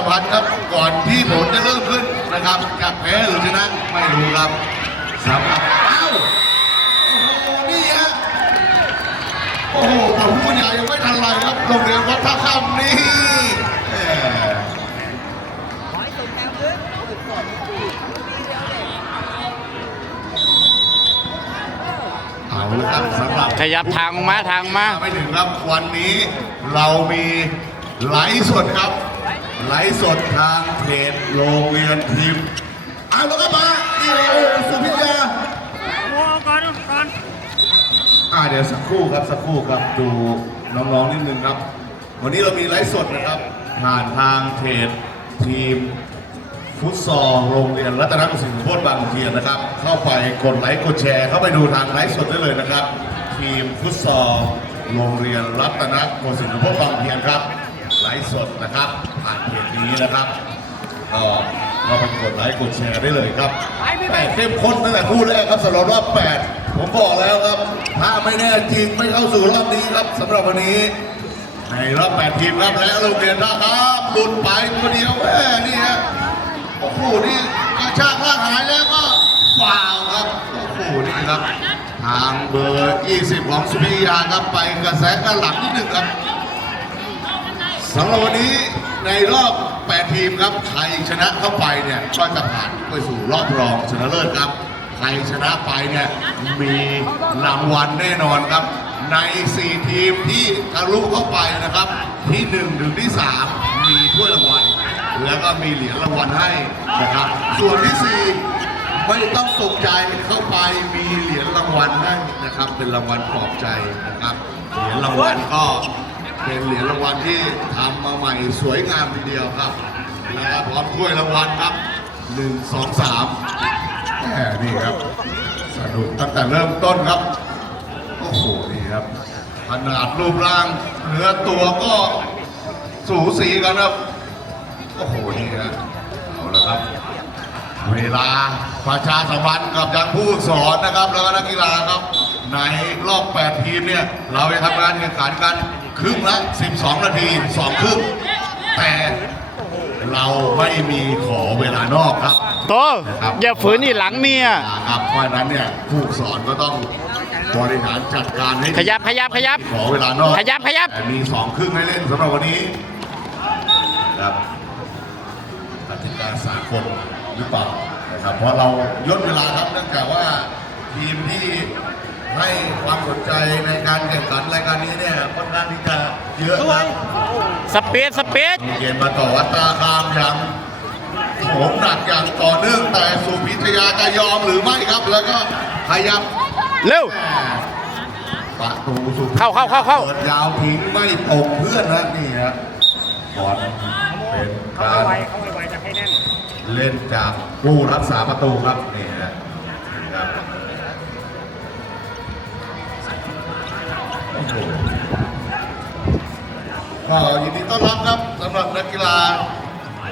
สัมพันธ์ครับ ก่อนที่ผลจะเริ่มขึ้นนะครับจะแพ้หรือชนะไม่รู้ครับสำหรับเอ้าโอ้โหนี่ฮะโอ้โหแต่ผู้ใหญ่ยังไม่ทันไรครับโรงเรียนวัดท่าข้ามนี่แหมเอาละครับสำหรับขยับทางมาทางมา ไม่ถึงครับวันนี้เรามีไลฟ์สดครับ ไลฟ์สดทางเพจโรงเรียนทีมเอาแล้วก็มานี่เลยโอ้สุพิยาอ่าเดี๋ยวสักครู่ครับสักครู่ครับดูน้องๆนิดนึงครับ วันนี้เรามีไลฟ์สดนะครับ ผ่านทางเพจทีมฟุตซอลโรงเรียนรัตนโกสินทร์โคตรบางเทียนนะครับ เข้าไปกดไลค์กดแชร์ เข้าไปดูทางไลฟ์สดได้เลยนะครับ ทีมฟุตซอลโรงเรียนรัตนโกสินทร์โคตรบางเทียนครับ ไลฟ์สดนะครับ นเพจนี้นะครับก็เข้าไปกดไลค์กดแชร์ได้เลยครับแปดเข้มข้นตั้งแต่คู่แรกครับสำหรับรอบแปดผมบอกแล้วครับ ถ้าไม่แน่จริงไม่เข้าสู่รอบนี้ครับสำหรับวันนี้ ในรอบแปดทีมครับและโรงเรียนนะครับหลุดไปตัวเดียวแม่นี่ฮะโอ้โหนี่กระชากล่างหายแล้วก็ฟาวครับโอ้โหนี่ครับ ทางเบอร์ 20 ของสุริยาครับไปกระแสกันหลังนิดหนึ่งครับ สำหรับวันนี้ในรอบ 8 ทีมครับใครชนะเข้าไปเนี่ยก็จะผ่านไปสู่รอบรองชนะเลิศครับใครชนะไปเนี่ยมีรางวัลแน่นอนครับ ใน 4 ทีมที่ทะลุเข้าไปนะครับ ที่1ถึงที่ 3 มีถ้วยรางวัลแล้วก็มีเหรียญรางวัลให้นะครับ ส่วนที่ 4 ไม่ต้องตกใจเข้าไปมีเหรียญรางวัลให้นะครับ เป็นรางวัลปลอบใจนะครับเหรียญรางวัลก็ เป็นเหรียญรางวัลที่ทำมาใหม่สวยงามทีเดียวครับนะครับพร้อมถ้วยรางวัลครับหนึ่งสองสามแหมนี่ครับสนุกตั้งแต่เริ่มต้นครับโอ้โหนี่ครับขนาดรูปร่างเนื้อตัวก็สูสีกันครับโอ้โหนี่ฮะเอาละครับ เวลาประชาสัมพันธ์กับยังผู้สอนนะครับ แล้วก็นักกีฬาครับ ในรอบ 8 ทีมเนี่ย เราจะทำการแข่งขันกัน ครึ่งละ 12 นาที2ครึ่ง แต่เราไม่มีขอเวลานอกครับโตอย่าฝืนนี่หลังเมียครับเพราะฉะนั้นเนี่ยผู้สอนก็ต้องบริหารจัดการให้ดีขยับขยับขยับ ขอเวลานอกขยับขยับ แต่มีสองครึ่งให้เล่นสำหรับวันนี้ครับกติกาสากลหรือเปล่านะครับเพราะเราย่นเวลาครับเนื่องจากว่าทีมที่ ให้ความสนใจในการแข่งขันรายการนี้เนี่ยค่อนข้างที่จะเยอะครับสเปซสเปซมีเกมมาต่อวัดตาคามอย่างโหมหนักอย่างต่อเนื่องแต่สุพิทยาจะยอมหรือไม่ครับ แล้วก็ขยับเร็วประตูสุเข้าเข้าเข้าเข้าปิดยาวทิ้งไม่ตกเพื่อนนะนี่ฮะบอลเป็นการเล่นจากผู้รักษาประตูครับนี่ฮะ ก็ยินดีต้อนรับครับสำหรับนักกีฬา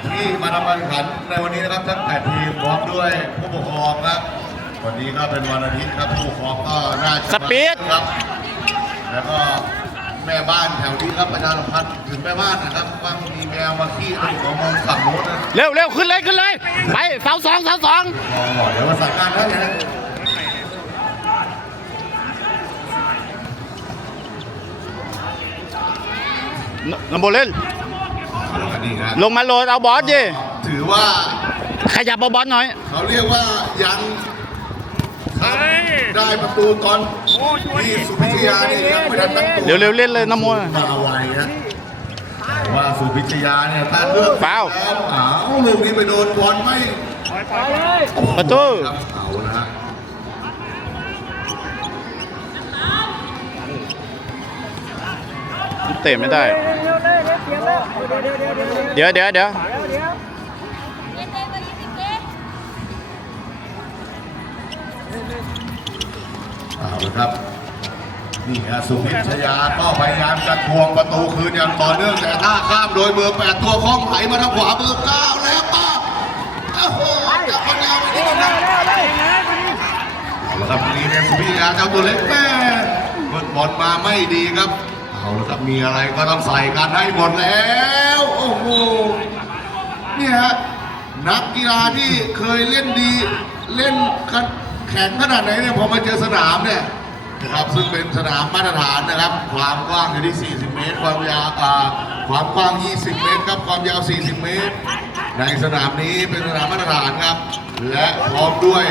ที่มาทำการแข่งขันในวันนี้นะครับทั้ง8ทีมพร้อมด้วยผู้ปกครองครับวันนี้ก็เป็นวันอาทิตย์ครับผู้ปกครองก็น่าจะมาสปีดครับ แล้วก็แม่บ้านแถวนี้ครับประชาสัมพันธ์ถึงแม่บ้านนะครับว่ามีแมวมาขี้ตรงของมองฝั่งโน้นนะเร็วเร็วขึ้นเลยขึ้นเลย ไปเสาสองเสาสองมองก่อนเดี๋ยวมาสั่งงานนะเนี่ยนะ นนำโบเล่นอันนี้ครับลงมาโหลดเอาบอสดิถือว่าขยับเอาบอสหน่อย เขาเรียกว่ายังทำได้ประตูตอนที่สุพิชยาเนี่ยยังไม่ทันตั้งตัวเร็วเร็วเล่นเลยน้ำมวยมาไวฮะแต่ว่าสุพิชยาเนี่ยถ้าเลือกฟาวล์แล้วอ้าวลูกนี้ไปโดนบอลไม่ประตูครับเอาละฮะเตะไม่ได้ เดี๋ยวเดี๋ยวเดี๋ยวเอาละครับ นี่ฮะสุพิชยาก็พยายามจะทวงประตูคืนอย่างต่อเนื่องแต่ถ้าข้ามโดยเบอร์แปดตัวคล้องไหลมาทางขวาเบอร์เก้าแล้วก็โอ้โหจับคนยาวไปที่นั่นเอาละครับนี่เป็นสุพิชยาเจ้าตัวเล็กแม่เปิดบอลมาไม่ดีครับ เอาเอาละมีอะไรก็ต้องใส่กันให้หมดแล้ว โอ้โหเนี่ยฮะนักกีฬาที่เคยเล่นดีเล่นแข็งขนาดไหนเนี่ยพอมาเจอสนามเนี่ยนะครับซึ่งเป็นสนามมาตรฐานนะครับ ความกว้างอยู่ที่ 40 เมตร ความยาวความกว้าง 20 เมตรครับความยาว 40 เมตร ในสนามนี้เป็นสนามมาตรฐานครับ และพร้อมด้วย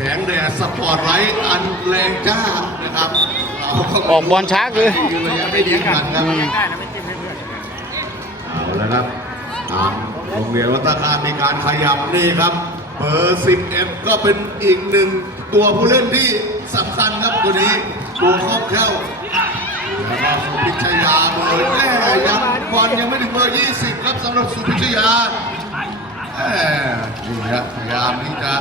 แสงแดดสปอร์ตไลท์อันแรงจ้านะครับเราก็ออกบอลช้าคือ ยืนระยะไม่ดีกันครับเอาแล้วครับทางโรงเรียนวัฒนธรรมมีการขยับนี่ครับ เบอร์11ก็เป็นอีกหนึ่งตัวผู้เล่นที่สำคัญครับตัวนี้ตัวคล่องแคล่วแล้วก็สุพิชยาเบอร์แม่ยังบอลยังไม่ถึงเบอร์20ครับสำหรับสุพิชยาแหม่นี่ครับพยายามที่จะ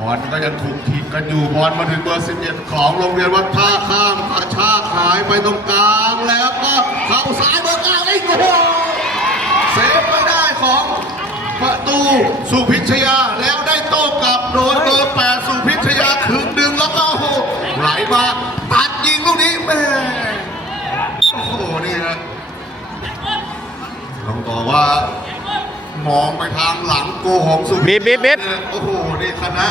บอลก็ยังถูกถีบกันอยู่บอลมาถึงเบอร์ 11 ของโรงเรียนวัดท่าข้ามกระชาหายไปตรงกลางแล้วก็เข้าซ้ายเบอร์เก้าไอ้โหเซฟไม่ได้ของประตูสุพิชยาแล้วได้โต้กลับโดยเบอร์8สุพิชยาถึงดึงแล้วก็โอ้โหไหลมาตัดยิงลูกนี้แม่โอ้โหนี่นะต้องบอกว่า มองไปทางหลังโกหกสุพิบีบบีบบีบ โอ้โห นี่คณะ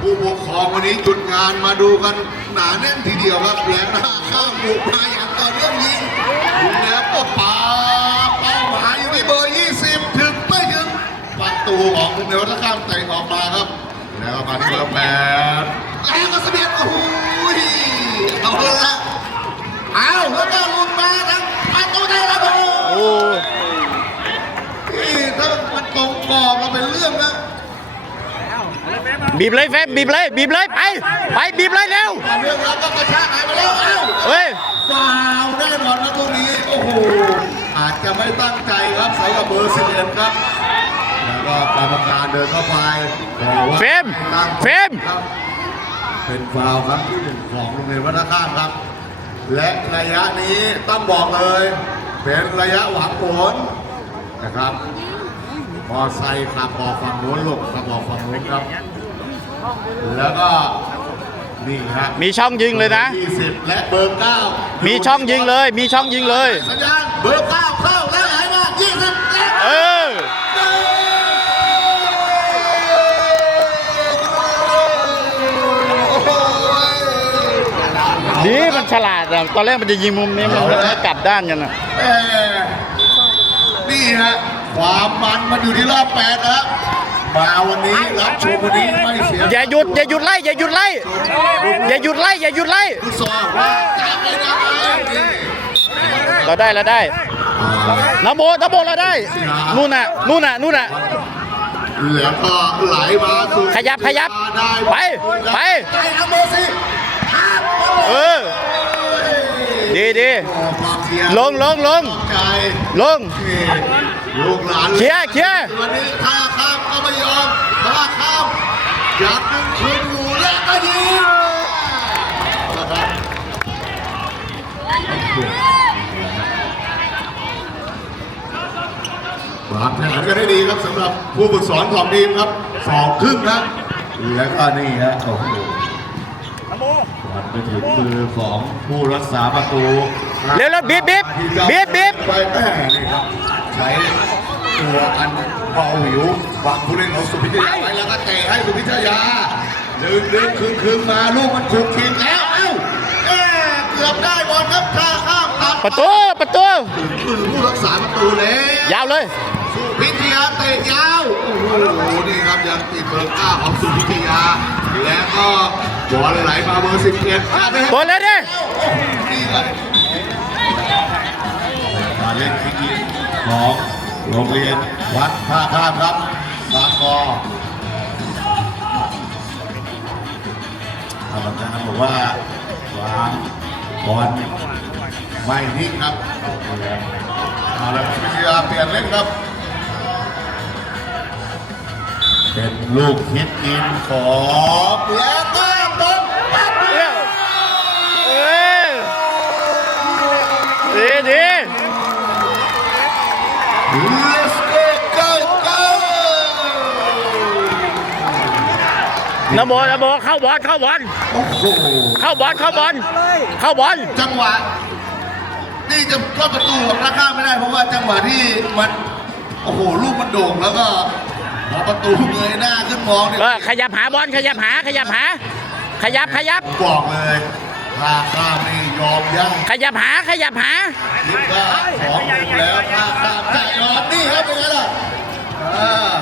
ผู้ปกครองวันนี้จุดงานมาดูกันหนาแน่นทีเดียวครับแล้วหน้าข้ามบุกมาอย่างต่อเนื่องยิงแล้วก็ปาเป้าหมายอยู่ที่เบอร์ 20 ถึงไม่ถึงประตูของคุณเดวัฒข้ามเตะออกมาครับ แล้วก็มาที่เบอร์แปดแล้วก็เสบียงโอ้โหเอาละเอาแล้วก็หลุดมาทางประตูได้แล้วโอ้โหโอ้นี่ถ้า มันตรงกเราเป็นเรื่องนะบีบเลยเฟมบีบเลยบีบเลยไปไปบีบเลยเร็วเรื่องเราก็กระชากหายไปแล้วเอ้าเฮ้ยฟาวแน่นอนนะตรงนี้โอ้โหอาจจะไม่ตั้งใจครับสำหรับเบอร์สิบเอ็ดครับแล้วก็กรรมการเดินเข้าไปบอกว่าเฟมเฟมเป็นฟาวครั้งที่หนึ่งของโรงเรียนวัฒนข้ามครับ และระยะนี้ต้องบอกเลย เป็นระยะหวังผลนะครับ อไซค์ขับออกฝั่งโน้นหลบขับออกฝั่งโน้นครับ แล้วก็นี่ฮะมีช่องยิงเลยนะ20และเบอร์9มีช่องยิงเลย มีช่องยิงเลย สัญญาณเบอร์9เข้าแล้วไหลมา20แล้ว เออโอ้โหดีมันฉลาดอะตอนแรกมันจะยิงมุมนี้มันกลับด้านกันอะแหม่นี่ฮะ ความมันมันอยู่ที่รอบ8นะมาวันนี้รับชมวันนี้ไม่เสียอย่าหยุดอย่าหยุดไล่อย่าหยุดไล่อย่าหยุดไล่อย่าหยุดไล่ฟุตซอลว่าจะเป็นยังไงนี่เราได้เราได้นโมนโมเราได้นู่นน่ะนู่นน่ะนู่นน่ะแล้วก็ไหลมาสู่ขยับขยับได้ไปไปไปเอาเบอร์สิห้าเออดีดีโอ้ความเชียร์ลงลงลงใจลงนี่ ลูกหลานเคลียร์เคลียร์วันนี้ท่าข้ามก็ไม่ยอมท่าข้ามอยากดึงคืนอยู่และก็ยิงนะครับวางแผนกันได้ดีครับสำหรับผู้ฝึกสอนของทีมครับสองครึ่งนะแล้วก็นี่ฮะโอ้โหบอลไปถึงมือของผู้รักษาประตูเร็วแล้วบีบบีบบีบบีบไปแม่นี่ครับ ใช้ตัวอันเบาหวิววางผู้เล่นของสุพิทยาไว้แล้วก็เตะให้สุพิทยาดึงดึงคืนคืนมาลูกมันถูกทิ้งแล้วเอ้าแม่เกือบได้บอลครับท่าข้ามตัดประตูประตูถึงมือผู้รักษาประตูแล้วยาวเลยสุพิทยาเตะยาวโอ้โหนี่ครับยังติดเบอร์เก้าของสุพิทยาแล้วก็บอลไหลมาเบอร์สิบเอ็ดตัวเลยดินี่เลยการเล่นคิกอิน ของโรงเรียนวัดท่าข้ามครับบางกอกกรรมการบอกว่าวางบอลไม่นิ่งครับเอาละพิทยาเปลี่ยนเล่นครับ เป็นลูกคิดอินของแล้ว นโมนโมเข้าบอลเข้าบอลโอ้โหเข้าบอลเข้าบอลเข้าบอลจังหวะนี่จะเข้าประตูของราคาไม่ได้เพราะว่าจังหวะที่มันโอ้โหลูกมันโด่งแล้วก็พอประตูเงยหน้าขึ้นมองเนี่ยเออขยับหาบอลขยับหาขยับหา ขยับขยับบอกเลยถ้าข้ามนี่ยอมย่างขยับหาขยับหาคิดว่าสองหนึ่งแล้วถ้าข้ามจะยอมนี่ครับเป็นไงล่ะอ่า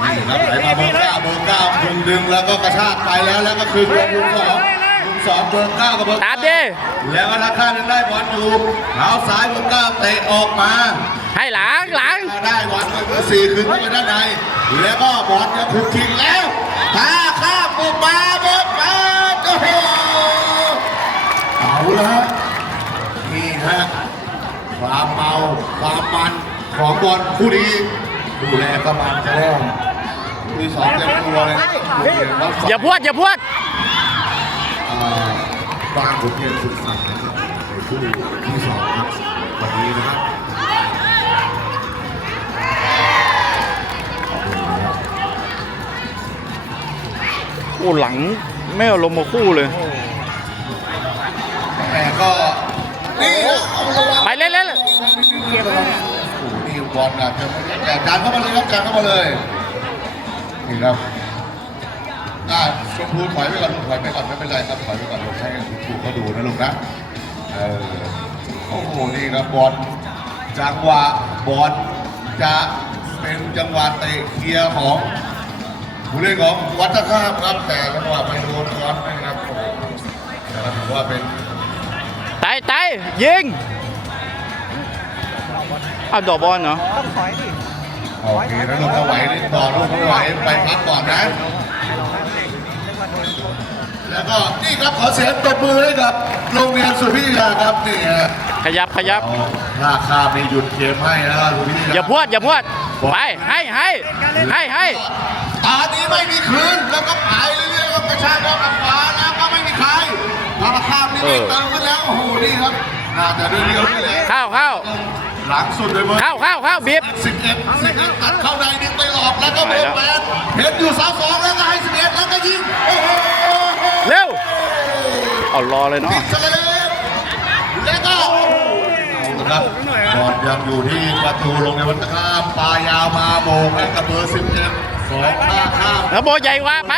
นี่ครับไหลมาเบอร์เก้าเบอร์เก้าดึงดึงแล้วก็กระชากไปแล้วแล้วก็คืนวงลุงสองลุงสองเบอร์เก้ากับเบอร์ตาเก้ามดิ แล้วก็ราคาหนึ่งได้บอลอยู่เท้าซ้ายเบอร์เก้าเตะออกมา ให้หลังหลัง ได้บอลไปเบอร์สี่คืนเข้าไปด้านในแล้วก็บอลจะถูกทิ้งแล้วถ้าข้ามบุกมาเบอร์แปดโอ้โหเอาละนี่ฮะความเมาความมันของบอลคู่นี้ดูแลก็มันจะแล้คู่ ที่สองเต็มตัวเลยดูเห็นว่าอย่าพวดอย่าพวดอ่าบางบทเรียนศึกษานะครับในคู่ที่สองครับวันนี้นะครับโอ้หลังไม่เอาลงมาคู่เลย แต่ก็นี่ฮะเอาระวังไปเล่นเล่นโอ้โหนี่บอลนะแต่จานเข้ามาเลยครับจานเข้ามาเลย นี่ครับอ่าชมพูถอยไปก่อนลูกถอยไปก่อนไม่เป็นไรครับถอยไปก่อนลูกให้ชมพูเขาดูนะลูกนะเออโอ้โหนี่ครับบอลจังหวะบอลจะเป็นจังหวะเตะเคลียร์ของผู้เล่นของวัฒนธรรมครับแต่จังหวะไปโดนคอนนะครับโอ้โหแต่ถือว่าเป็นไต่ไต่ยิงเอาดอกบอลเหรอ โอเคแล้วลูกเขาไหวนี่ต่อลูกเขาไหวไปพักก่อนนะ แล้วก็นี่ครับขอเสียงตบมือให้กับโรงเรียนสุพิทยาครับนี่ฮะขยับขยับ เอาถ้าข้ามนี่หยุดเกมให้นะครับสุพิทยาอย่าพวดอย่าพวดไปให้ให้ให้ให้ตานี้ไม่มีคืนแล้วก็หายเรื่อยๆก็กระชากเข้ากับฟ้าแล้วก็ไม่มีใครพอมาข้ามนี่ไม่เติมกันแล้วโอ้โหนี่ครับน่าจะเดียวๆนี่แหละ เข้าเข้า หลังสุดเลยเบอร์เข้าเข้าเข้าบีบสิบเอ็ดสิบเอ็ดตัดเข้าในดึงไปหลอกแล้วก็เบอร์แปดเห็นอยู่สามสองแล้วก็ให้สิบเอ็ดแล้วก็ยิงโอ้โหเร็วเอารอเลยเนาะติดสเลมแล้วก็ครับบอลยังอยู่ที่ประตูลงในวัฒข้ามปลายาวมาโบกให้กับเบอร์สิบเอ็ดสองข้าข้ามน้ำโบใหญ่กว่าไป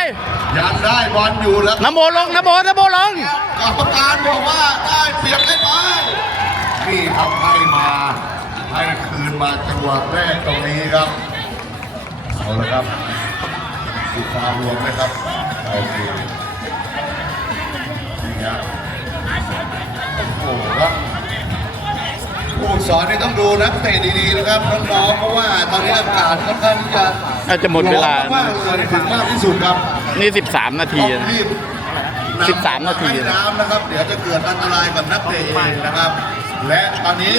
ยังได้บอลอยู่แล้วน้ำโบลงน้ำโบน้ำโบลงกรรมการบอกว่าได้เปรียบได้ไหมนี่ทำให้มา ให้คืนมาจังหวะแรกตรงนี้ครับเอาละครับสุภารวมนะครับโอเคนี่ครับโอ้โหครับผู้สอนนี่ต้องดูนักเตะดีๆนะครับน้องๆเพราะว่าตอนนี้อากาศค่อนข้างที่จะอาจจะหมดเวลาร้อนมากเลยถึงมากที่สุดครับนี่ 13 นาทีต้องนะรีบ13 นาทีให้น้ำนะครับ เดี๋ยวจะเกิดอันตรายกับนักเตะเองนะครับ และตอนนี้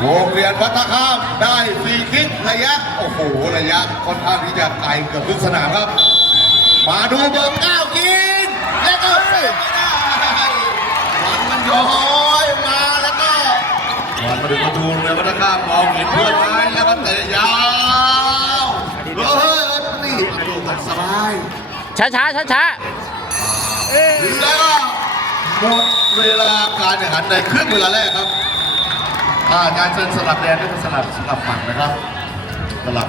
โรงเรียนวัฒข้ามได้ฟรีคิกระยะ โอ้โห ระยะค่อนข้างที่จะไกลเกือบครึ่งสนามครับ มาดูเบอร์เก้ากิน แล้วก็เซฟไม่ได้บอลมันย้อยมาแล้วก็บอลมาถึงประตูโรงเรียนวัฒข้ามมองเห็นเพื่อนไหมแล้วก็เตะยาวเฮ้ยนี่ประตูตัดสบายช้าช้าช้าช้าแล้วก็หมดเวลาการแข่งขันในครึ่งเวลาแรกครับอา อาจารย์เชิญสลับแดนด้วยสลับสลับฝั่งนะครับสลับ